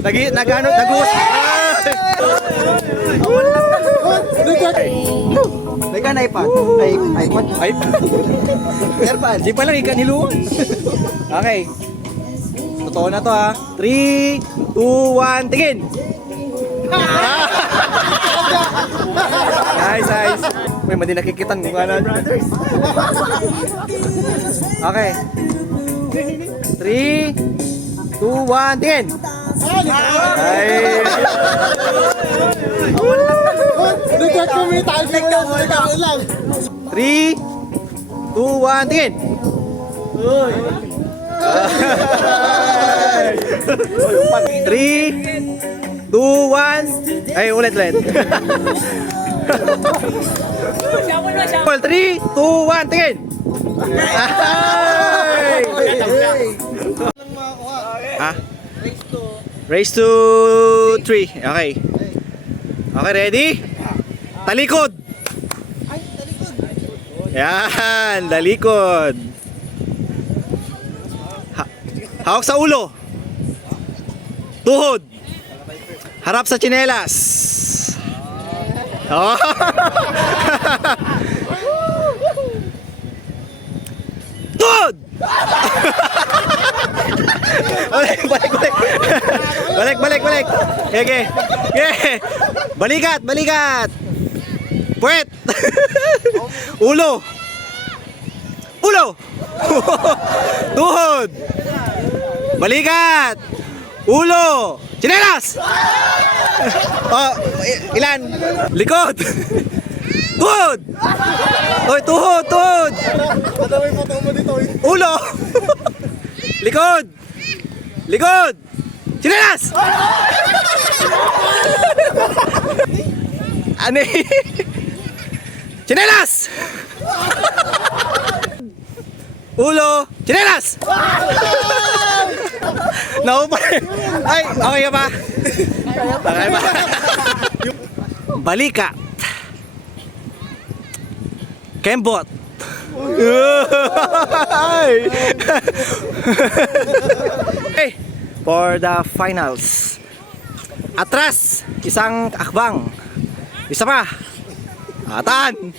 Nagi, nagano, nagus. May ka na iPad? Ay, iPad? Ay, Airpad? di pa lang ikan niluwan. Okay. Totoo na to ha. 3, 2, 1, tingin! nice, nice. May madi nakikita ng mukha natin. Okay. 3, 2, 1, tingin! Ay! Tayo lang. 3, 2, 1, tingin! Three, two, one. Ay, ulit, ulit. Three, two, one, tingin! Ay! Ha? Race to three. Okay. Okay, ready? Talikod! Yan, talikod. Ha- hawak sa ulo. Tuhod. Harap sa tsinelas. Oh. Tuhod! Balik, balik, balik. balik, balik, balik. Okay, okay. Okay. Balikat, balikat. Puwet. Ulo. Ulo. Tuhod. Balikat. Ulo. Chinelas. oh, ilan? Likod. Tuhod. Oy, tuhod, tuhod. May photo mo dito? Ulo. Likod. Likod. Chinelas. eh? Chinelas. Ulo. Chinelas. Naupa. Ay, okay ka ba? Okay ba? Balika. Kembot. Ay. For the finals. Atras, isang akbang. Isa pa. Atan.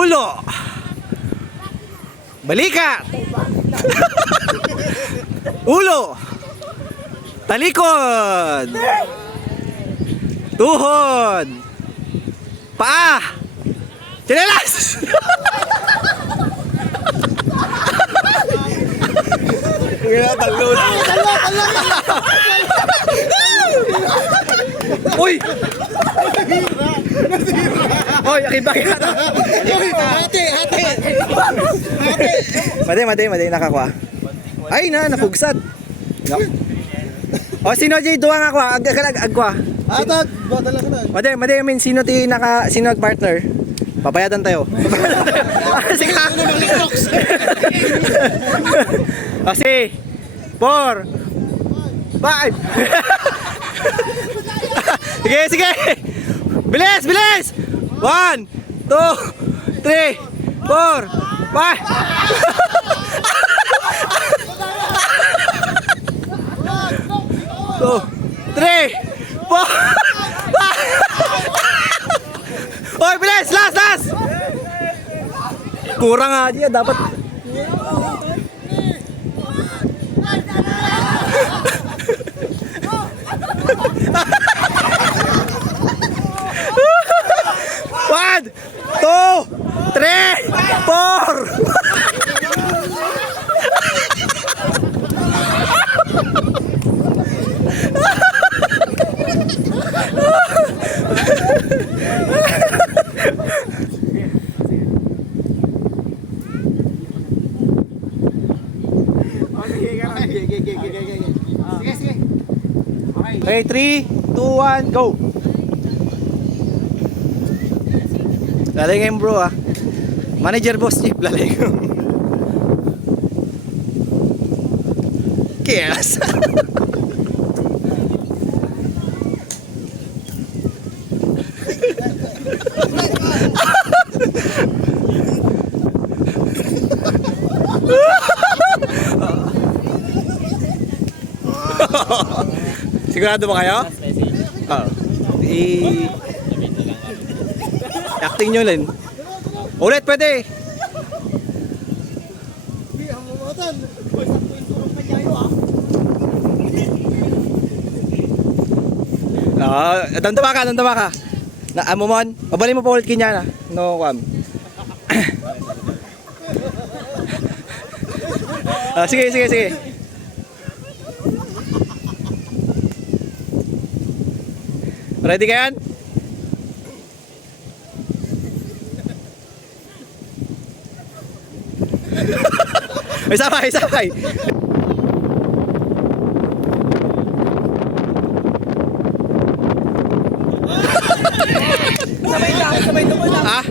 Ulo. Balikat. Ulo. Talikod. Tuhod. Paa. Chinelas. Talo, Uy! Uy, akiba ka. Hati, hati. Made, made, made, nakakuha. Ay na, napugsad. No. O, sino di duwang ako? Ag ag ag agwa. Atag, bata lang na. Made, made, I mean, sino ti naka, sino partner? Papayadan tayo. Kasi ka. Kasi 4 5 Sige, sige. Bilis, bilis. 1 2 3 4 5 2 3 4 Kurang nga dapat... Okay, 3, 2, 1, go! Laleng yung bro ah. Manager boss chief laleng. Kias. Ha ha ha! Sigurado ba kayo? Oo. I... Acting nyo lang. Ulit, pwede. Ah, damdama ka, damdama ka. Na amo mon, pabalin mo pa ulit kinya na. No, kwam. ah, sige, sige, sige. Ready ka yan? May sabay, sabay. Sabay lang, sabay naman. Ah?